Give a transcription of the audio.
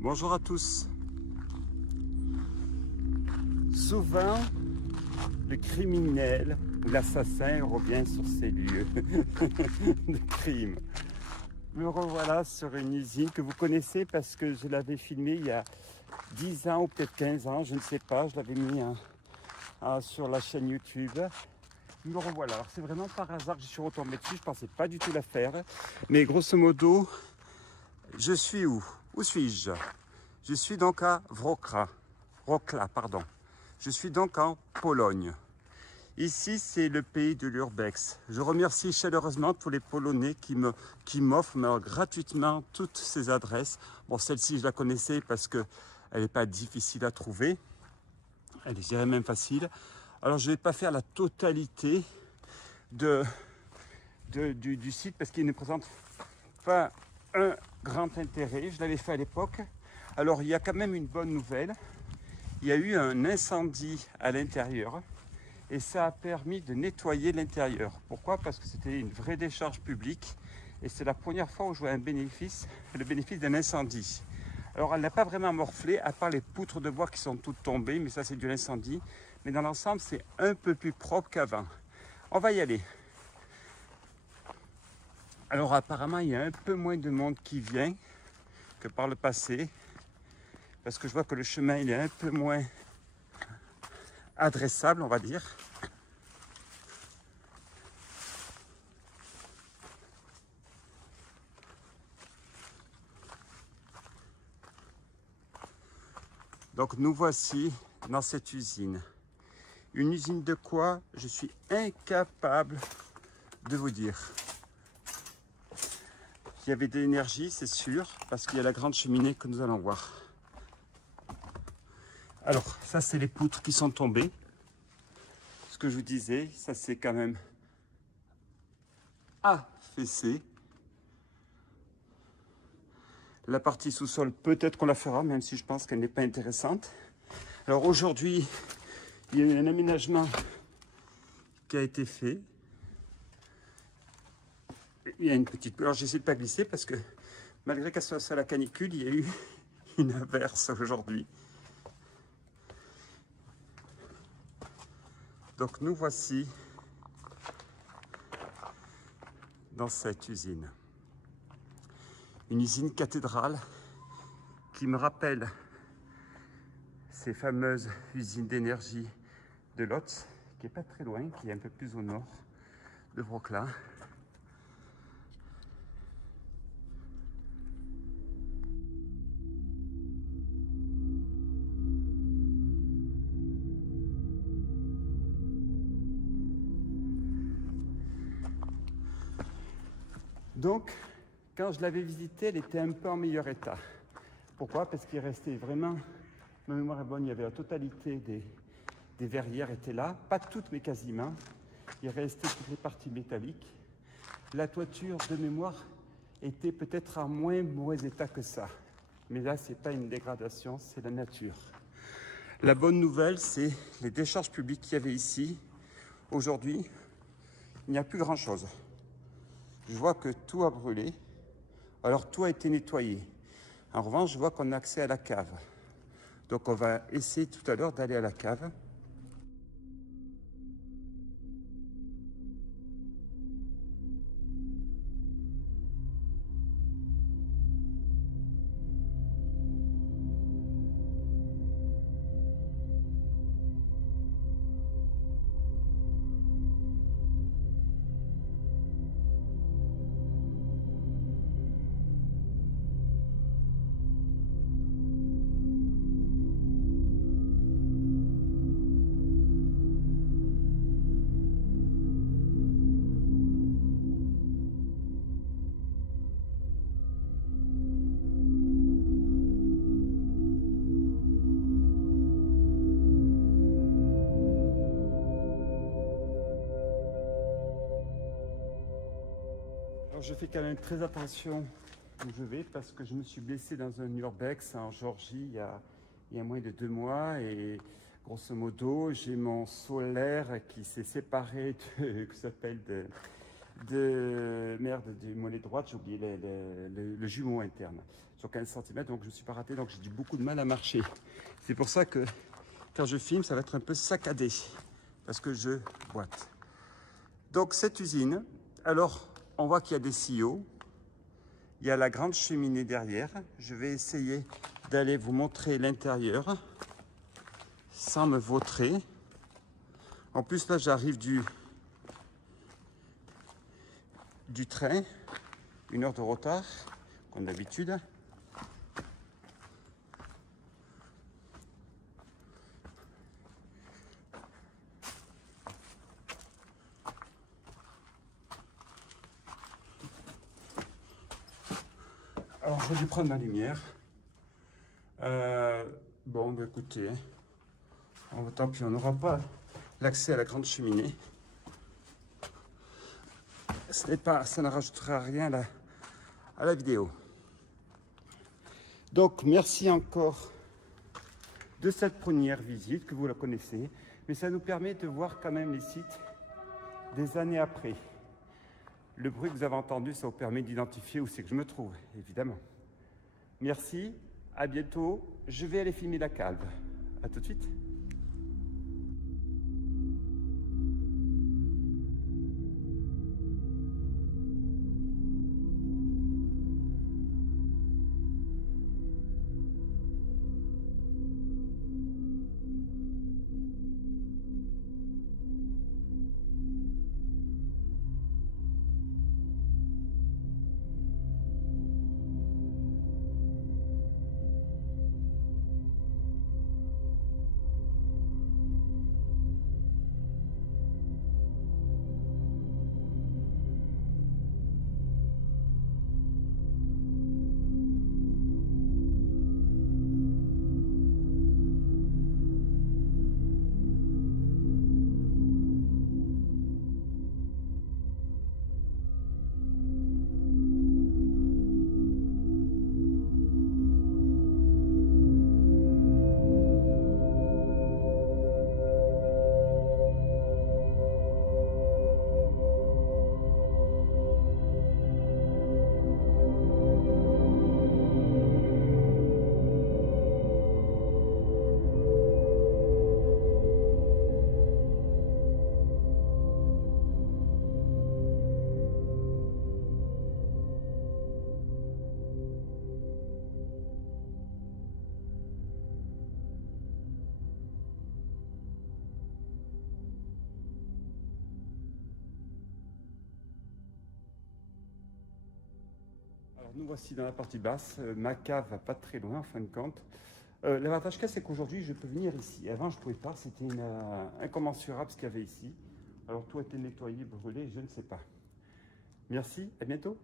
Bonjour à tous. Souvent, le criminel ou l'assassin revient sur ces lieux de crime. Me revoilà sur une usine que vous connaissez parce que je l'avais filmée il y a 10 ans ou peut-être 15 ans, je ne sais pas. Je l'avais mis sur la chaîne YouTube. Me revoilà. Alors c'est vraiment par hasard que je suis retombé dessus. Je ne pensais pas du tout la faire. Mais grosso modo, je suis où? Où suis-je? Je suis donc à Wrocław. Pardon. Je suis donc en Pologne. Ici, c'est le pays de l'urbex. Je remercie chaleureusement tous les Polonais qui m'offrent gratuitement toutes ces adresses. Bon, celle-ci, je la connaissais parce que elle n'est pas difficile à trouver. Elle est, je dirais, même facile. Alors, je ne vais pas faire la totalité du site parce qu'il ne présente pas un grand intérêt. Je l'avais fait à l'époque. Alors, il y a quand même une bonne nouvelle. Il y a eu un incendie à l'intérieur et ça a permis de nettoyer l'intérieur. Pourquoi? Parce que c'était une vraie décharge publique et c'est la première fois où je vois le bénéfice d'un incendie. Alors, elle n'a pas vraiment morflé, à part les poutres de bois qui sont toutes tombées, mais ça, c'est de l'incendie. Mais dans l'ensemble, c'est un peu plus propre qu'avant. On va y aller. Alors, apparemment, il y a un peu moins de monde qui vient que par le passé, parce que je vois que le chemin, il est un peu moins adressable, on va dire. Donc nous voici dans cette usine. Une usine de quoi? Je suis incapable de vous dire. Il y avait de l'énergie, c'est sûr, parce qu'il y a la grande cheminée que nous allons voir. Alors, ça c'est les poutres qui sont tombées. Ce que je vous disais, ça c'est quand même affaissé. La partie sous-sol, peut-être qu'on la fera, même si je pense qu'elle n'est pas intéressante. Alors aujourd'hui, il y a eu un aménagement qui a été fait. Il y a une petite... Alors j'essaie de ne pas glisser parce que malgré qu'elle soit à la canicule, il y a eu une averse aujourd'hui. Donc nous voici dans cette usine. Une usine cathédrale qui me rappelle ces fameuses usines d'énergie de Łódź, qui n'est pas très loin, qui est un peu plus au nord de Wrocław. Donc, quand je l'avais visitée, elle était un peu en meilleur état. Pourquoi? Parce qu'il restait vraiment, ma mémoire est bonne, il y avait la totalité des verrières étaient là, pas toutes mais quasiment. Il restait toutes les parties métalliques. La toiture de mémoire était peut-être en moins mauvais état que ça. Mais là, c'est pas une dégradation, c'est la nature. La bonne nouvelle, c'est les décharges publiques qu'il y avait ici. Aujourd'hui, il n'y a plus grand-chose. Je vois que tout a brûlé. Alors, tout a été nettoyé. En revanche, je vois qu'on a accès à la cave. Donc, on va essayer tout à l'heure d'aller à la cave. Alors je fais quand même très attention où je vais parce que je me suis blessé dans un urbex en Géorgie il y a moins de 2 mois et grosso modo j'ai mon solaire qui s'est séparé de merde du mollet droite, j'ai oublié le jumeau interne. sur 15 cm, donc je ne suis pas raté, donc j'ai du beaucoup de mal à marcher. C'est pour ça que quand je filme, ça va être un peu saccadé, parce que je boite. Donc cette usine, alors on voit qu'il y a des tuyaux, il y a la grande cheminée derrière. Je vais essayer d'aller vous montrer l'intérieur sans me vautrer. En plus là j'arrive du train, 1 heure de retard, comme d'habitude. Alors je vais dû prendre ma lumière. Bon, bah, écoutez, tant pis, on n'aura pas l'accès à la grande cheminée. Ça ne rajoutera rien à la vidéo. Donc, merci encore de cette première visite, que vous la connaissez, mais ça nous permet de voir quand même les sites des années après. Le bruit que vous avez entendu, ça vous permet d'identifier où c'est que je me trouve, évidemment. Merci, à bientôt. Je vais aller filmer la cave. À tout de suite. Alors nous voici dans la partie basse, ma cave va pas très loin en fin de compte. L'avantage c'est qu'aujourd'hui je peux venir ici. Avant je pouvais pas, c'était incommensurable ce qu'il y avait ici. Alors tout a été nettoyé, brûlé, je ne sais pas. Merci, à bientôt.